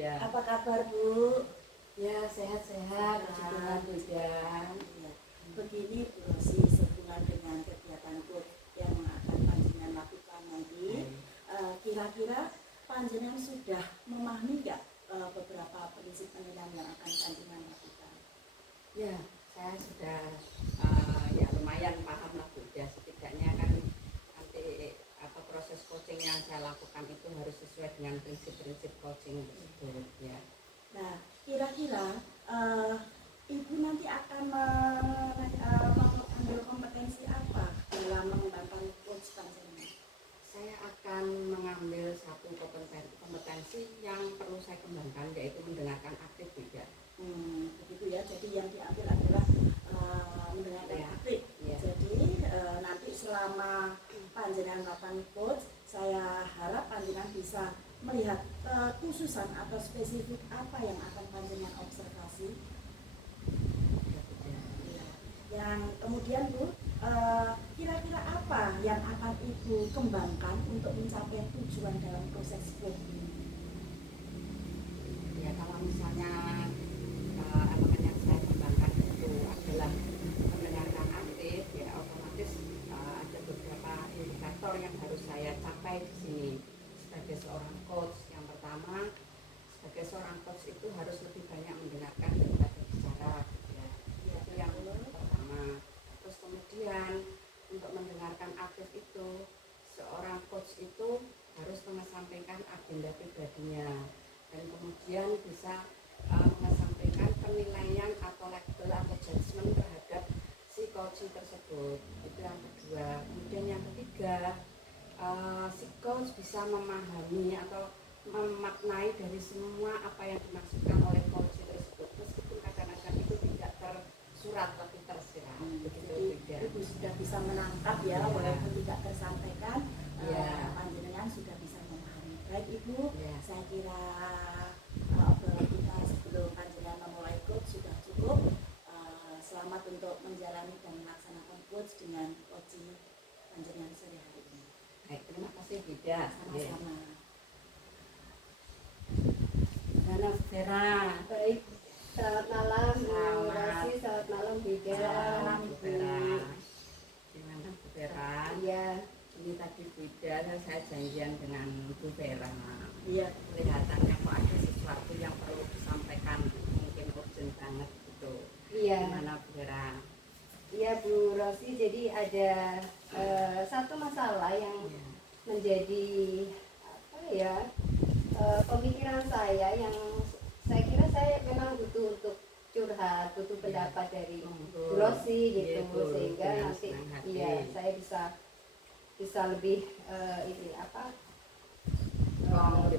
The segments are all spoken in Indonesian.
Bunda. Apa kabar Bu? Ya sehat-sehat, puji Tuhan Bunda. Ya. Begini Bu Rosi, sehubungan dengan kegiatan KUT yang akan panjenengan lakukan nanti, kira-kira panjenengan sudah memahami nggak beberapa prinsip penilaian yang akan panjenengan lakukan? Ya, saya sudah ya lumayan paham lah Bunda. Setidaknya kan nanti apa proses coaching yang saya lakukan itu harus sesuai dengan prinsip-prinsip coaching tersebut ya. Nah, kira-kira Ibu nanti akan mengambil kompetensi apa dalam mengembangkan coach panjenengan? Saya akan mengambil satu kompetensi yang perlu saya kembangkan, yaitu mendengarkan aktif juga. Begitu ya. Jadi yang diambil adalah mendengarkan aktif. Ya. Jadi nanti selama panjenengan melakukan coach, saya harap panjenengan bisa melihat khususan atau spesifik apa yang akan panjenengan observasi. Ya. Yang kemudian Bu, kira-kira apa yang akan Ibu kembangkan untuk mencapai tujuan dalam proses coach ini? Ya kalau misalnya elemen yang saya kembangkan itu adalah mendengarkan aktif, ya otomatis ada beberapa indikator yang harus saya capai di sini sebagai seorang coach. Yang pertama, sebagai seorang coach itu harus lebih banyak mendengarkan daripada bicara, ya. Itu yang pertama. Terus kemudian untuk mendengarkan aktif itu, seorang coach itu harus mengesampingkan agenda pribadinya dan kemudian bisa mengesampingkan penilaian atau label atau judgement terhadap si coach tersebut. Itu yang kedua. Kemudian yang ketiga, si coach bisa memahami atau memaknai dari semua apa yang dimaksudkan oleh coach tersebut, meskipun kadang-kadang itu tidak tersurat tapi tersirat. Jadi Ibu sudah bisa menangkap ya, walaupun tidak tersampaikan, panjenengan sudah bisa memahami. Baik Ibu, saya kira obrolan kita sebelum panjenengan memulai coach sudah cukup. Selamat untuk menjalani dan melaksanakan coach dengan coaching panjenengan sore hari ini. Baik, terima kasih Bunda. Sama-sama. Halo Vera. Baik, selamat malam Bu Rosi, selamat malam Bida. Selamat Bu Vera. Gimana Bu Vera? Iya. Ini tadi Bunda, saya janjian dengan Bu Vera. Iya. Kelihatannya kok ada sesuatu yang perlu disampaikan, mungkin urgent banget gitu. Iya. Gimana Bu Vera? Iya Bu Rosi, jadi ada satu masalah yang menjadi apa ya, pemikiran saya yang saya kira saya memang butuh untuk curhat, butuh pendapat dari Bu Rosi gitu, sehingga nanti saya bisa lebih ini apa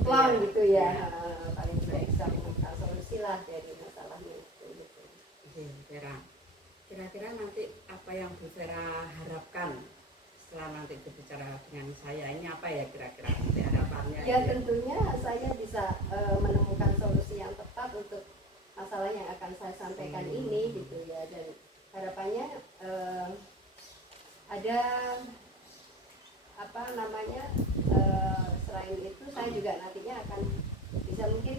plong gitu ya, paling tidak bisa menemukan solusi lah dari masalahnya itu gitu. Vera, kira-kira nanti apa yang Bu Vera harapkan setelah nanti berbicara dengan saya, ini apa ya kira-kira harapannya? Ya tentunya saya bisa menemukan solusi yang tepat untuk masalah yang akan saya sampaikan ini gitu ya, dan harapannya ada apa namanya, selain itu saya juga nantinya akan bisa mungkin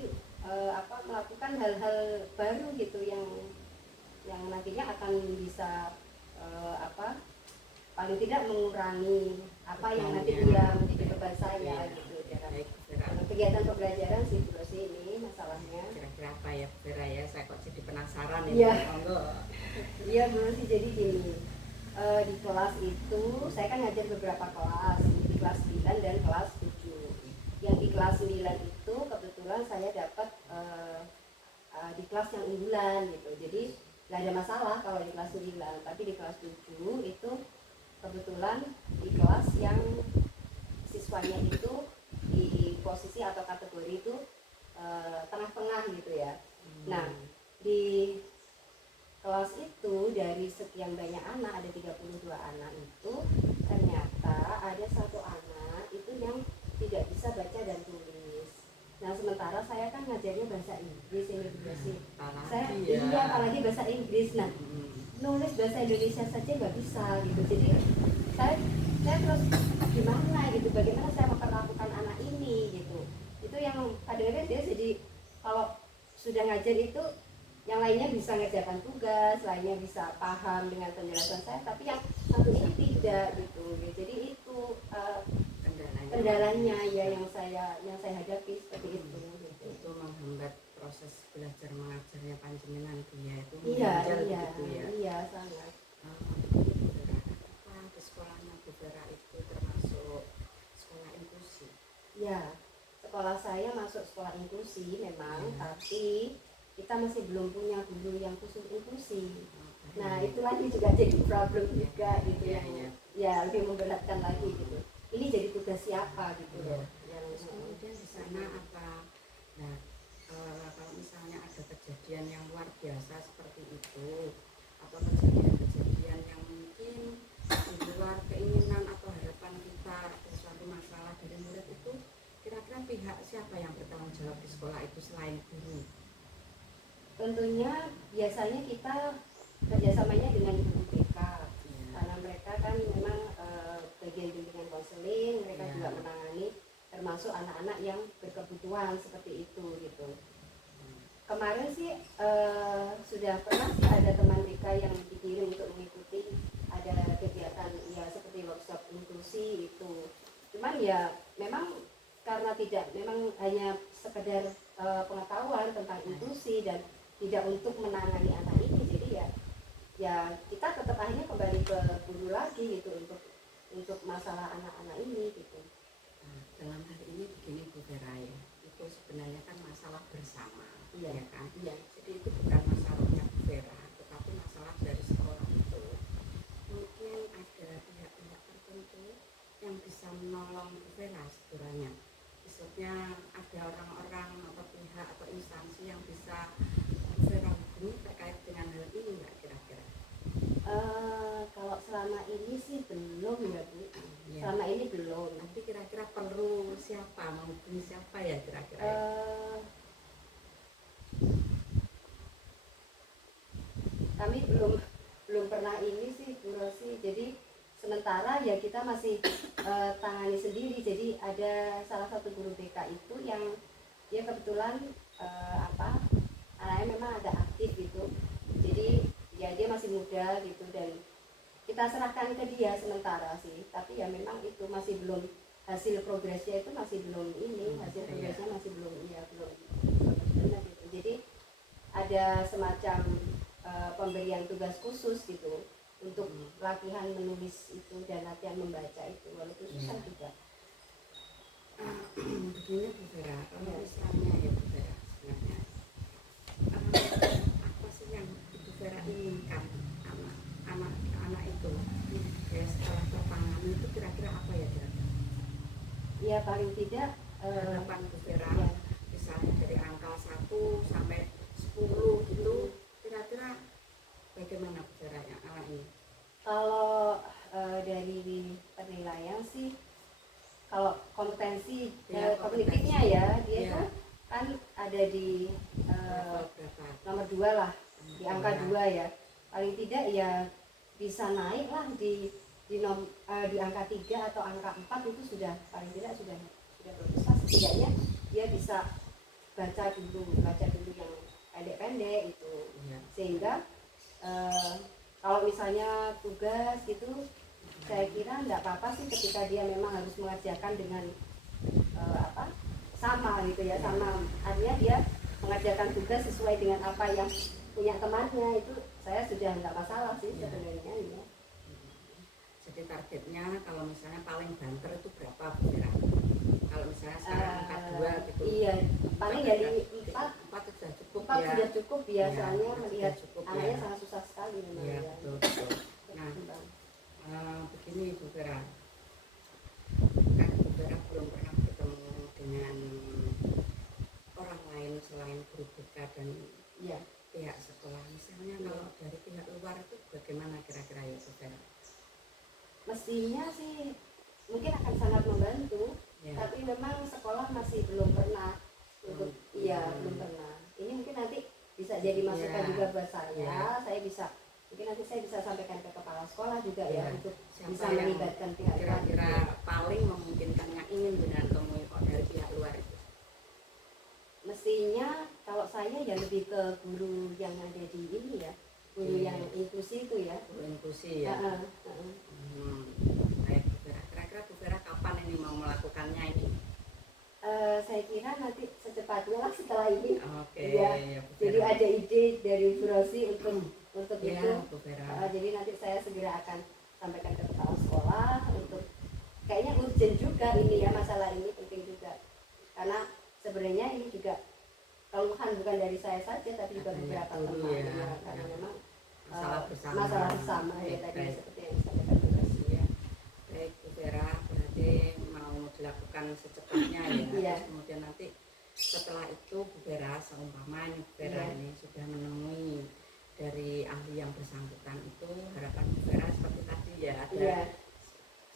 melakukan hal-hal baru gitu yang nantinya akan bisa paling tidak mengurangi apa yang nanti dia menjadi beban saya gitu dalam kegiatan pembelajaran si Bu Rosi ini masalahnya. Kira-kira apa ya Vera ya, saya kok jadi penasaran ya. Iya Bu Rosi, jadi gini, di kelas itu saya kan ngajar beberapa kelas, di kelas 9 dan kelas 7. Yang di kelas 9 itu kebetulan saya dapat di kelas yang unggulan gitu, jadi nggak ada masalah kalau di kelas 9, tapi di kelas 7 itu kebetulan di kelas yang siswanya itu di posisi atau kategori itu tengah-tengah gitu ya. Nah di kelas itu dari sekian banyak anak, ada 32 anak itu ternyata ada satu anak itu yang tidak bisa baca dan tulis. Nah sementara saya kan ngajarnya bahasa Inggris ini juga sih. Apalagi bahasa Inggris. Nah nulis bahasa Indonesia saja nggak bisa gitu. Jadi saya terus gimana gitu, bagaimana saya memperlakukan anak ini gitu. Itu yang kadang-kadang dia jadi sudah ngajar itu yang lainnya bisa ngerjakan tugas, lainnya bisa paham dengan penjelasan saya, tapi yang satu ini tidak gitu. Jadi itu kendalanya ya yang saya hadapi seperti itu. Gitu. Itu menghambat proses belajar mengajarnya panjenengan itu ya, itu Iya, gitu ya. iya sangat. Apa di sekolahnya Bu Vera itu termasuk sekolah inklusi? Ya, sekolah saya masuk sekolah inklusi memang, tapi kita masih belum punya guru yang khusus inklusi. Nah itu lagi juga jadi problem juga gitu ya lebih memberatkan lagi gitu. Ini jadi tugas siapa gitu loh. Terus kemudian di sana apa? Nah kalau misalnya ada kejadian yang luar biasa seperti itu, atau kejadian-kejadian yang mungkin di luar keinginan atau harapan kita, ada suatu masalah dari murid itu, kira-kira pihak siapa yang bertanggung jawab di sekolah itu selain guru? Tentunya biasanya kita kerjasamanya dengan ibu BK karena mereka kan memang bagian bimbingan konseling, mereka juga menangani termasuk anak-anak yang berkebutuhan seperti itu gitu. Kemarin sih sudah pernah sih ada teman mereka yang dikirim untuk mengikuti ada kegiatan ya seperti workshop inklusi itu. Cuman ya memang karena tidak memang hanya sekedar pengetahuan tentang inklusi dan tidak untuk menangani anak ini, jadi ya kita tetap akhirnya kembali ke guru lagi gitu untuk masalah anak-anak ini gitu. Nah, dalam hal ini begini Bu Vera ya, itu sebenarnya kan masalah bersama, ya kan? Iya. Jadi itu bukan masalahnya Bu Vera, tetapi masalah dari sekolah itu. Mungkin ada pihak-pihak tertentu yang bisa menolong Bu Vera sebenarnya. Maksudnya ada orang-orang atau pihak atau instansi yang bisa Bu Vera hubungi terkait dengan hal ini nggak kira-kira? Kalau selama ini sih belum ya Bu. Ya. Selama ini belum. Nanti kira-kira perlu siapa, menghubungi siapa ya kira-kira? Kami belum pernah ini sih Bu Rosi. Jadi sementara ya kita masih tangani sendiri. Jadi ada salah satu guru BK itu yang dia kebetulan anaknya memang agak aktif gitu. Jadi ya dia masih muda gitu dan kita serahkan ke dia sementara sih. Tapi ya memang itu masih belum, hasil progresnya itu masih belum ini, hasil progresnya masih belum benar gitu. Jadi ada semacam pemberian tugas khusus gitu untuk latihan menulis itu dan latihan membaca itu, walaupun susah juga. Begini Bu Vera, kalau misalnya ya Bu Vera sebenarnya apa sih yang Bu Vera inginkan anak itu ya setelah tertangani itu kira-kira apa ya kira-kira? Ya paling tidak harapan Bu Vera misalnya dari angka 1 sampai 10 gitu, kira-kira bagaimana Bu Vera yang anak ini? Kalau dari penilaian sih, kalau kompetensi kognitifnya ya dia tuh kan ada di nomor 2 lah, di angka 2 ya. Paling tidak ya bisa naik lah di angka 3 atau angka 4 itu sudah paling tidak sudah bagus lah. Setidaknya dia bisa baca dulu yang pendek-pendek itu, sehingga kalau misalnya tugas gitu saya kira enggak apa-apa sih ketika dia memang harus mengerjakan dengan sama gitu ya, sama artinya dia mengerjakan tugas sesuai dengan apa yang punya temannya, itu saya sudah enggak masalah sih sebenarnya ya. Jadi targetnya kalau misalnya paling banter itu berapa Bu Vera? Kalau misalnya sekarang angka 2 gitu. Iya, paling dari 4 sudah cukup 4 ya. sudah cukup biasanya Ya, melihat cukup, anaknya ya. sangat susah sekali memang Iya, ya. betul. Nah, begini Bu Vera, kan Bu Vera belum pernah bertemu dengan orang lain selain guru BK dan pihak sekolah. Misalnya kalau dari pihak luar itu bagaimana kira-kira ya Bu Vera? Mestinya sih mungkin akan sangat membantu, tapi memang sekolah masih belum pernah untuk belum pernah. Ini mungkin nanti bisa jadi masukan juga buat saya. Nanti saya bisa sampaikan ke kepala sekolah juga untuk siapa bisa yang melibatkan pihak luar. Kira-kira paling memungkinkan yang ingin dengan temui dari pihak luar itu? Mestinya kalau saya saya ya lebih ke guru yang ada di ini ya, guru yang inklusi itu ya. Guru inklusi ya. Baik Bu Vera, kira-kira Bu Vera kapan ini mau melakukannya ini? Saya kira nanti secepatnya lah setelah ini. Oke, Ya, ya, Bu jadi Vera. ada ide dari Bu Rosi untuk Ya, itu. Bu Vera. Jadi nanti saya segera akan sampaikan ke kepala sekolah untuk kayaknya urgent juga ini ya, masalah ini penting juga karena sebenarnya ini juga keluhan bukan dari saya saja tapi juga beberapa teman ya, karena memang masalah bersama ya tadi seperti yang disampaikan Bu Rosi ya. Baik Bu Vera, berarti mau dilakukan secepatnya ya. Terus kemudian nanti setelah itu Bu Vera, seumpamanya Bu Vera ini sudah menemui dari ahli yang bersangkutan itu, harapan Bu Vera seperti tadi ya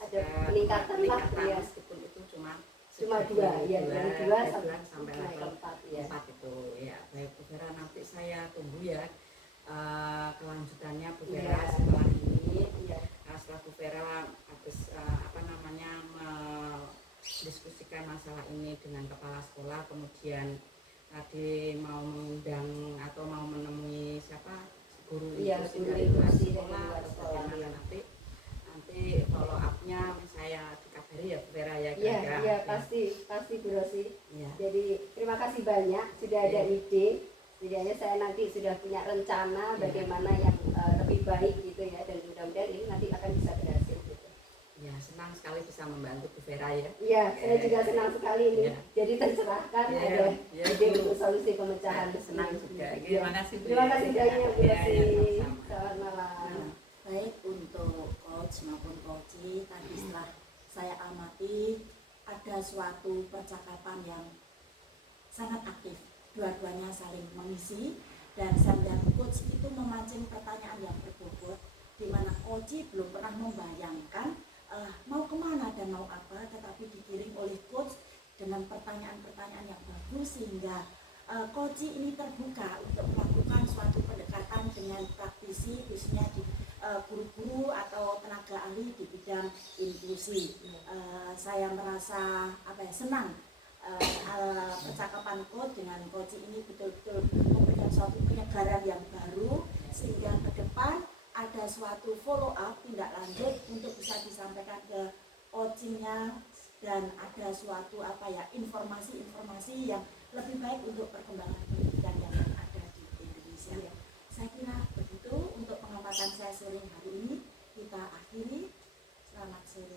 ada peningkatan lah ya. Meskipun itu cuma dua sampai level 4 itu ya. Baik Bu Vera, nanti saya tunggu ya kelanjutannya Bu Vera setelah ini. Setelah Bu Vera habis mendiskusikan masalah ini dengan kepala sekolah, kemudian tadi mau mengundang atau mau menemui siapa guru inklusi dari luar sekolah atau bagaimana nanti follow up-nya saya dikabari ya Bu Vera ya. Iya pasti Bu Rosi. Jadi terima kasih banyak sudah ada ide. Setidaknya saya nanti sudah punya rencana bagaimana yang lebih baik gitu ya, dan mudah-mudahan ini nanti akan bisa berhasil gitu. Ya, senang sekali bisa membantu Bu Vera ya. Iya, saya juga senang sekali ini. Jadi tercerahkan ada ide untuk solusi pemecahan. Senang juga. Terima kasih Bu. Terima kasih banyak Bu Rosi. Sama-sama. Selamat malam. Baik untuk coach maupun coachee, tadi setelah saya amati ada suatu percakapan yang sangat aktif, dua-duanya saling mengisi, dan saya melihat coach itu memancing pertanyaan yang berbobot di mana coachee belum pernah membayangkan mau kemana dan mau apa, tetapi digiring oleh coach dengan pertanyaan-pertanyaan yang bagus sehingga coachee ini terbuka untuk melakukan suatu pendekatan dengan praktisi khususnya di guru-guru atau tenaga ahli di bidang inklusi. Saya merasa senang percakapan coach dengan coach ini betul-betul memberikan suatu penyegaran yang baru sehingga ke depan ada suatu follow up tindak lanjut untuk bisa disampaikan ke coachingnya dan ada suatu informasi-informasi yang lebih baik untuk perkembangan pendidikan yang ada di Indonesia. Saya kira begitu untuk pengamatan saya sore hari ini. Kita akhiri. Selamat sore.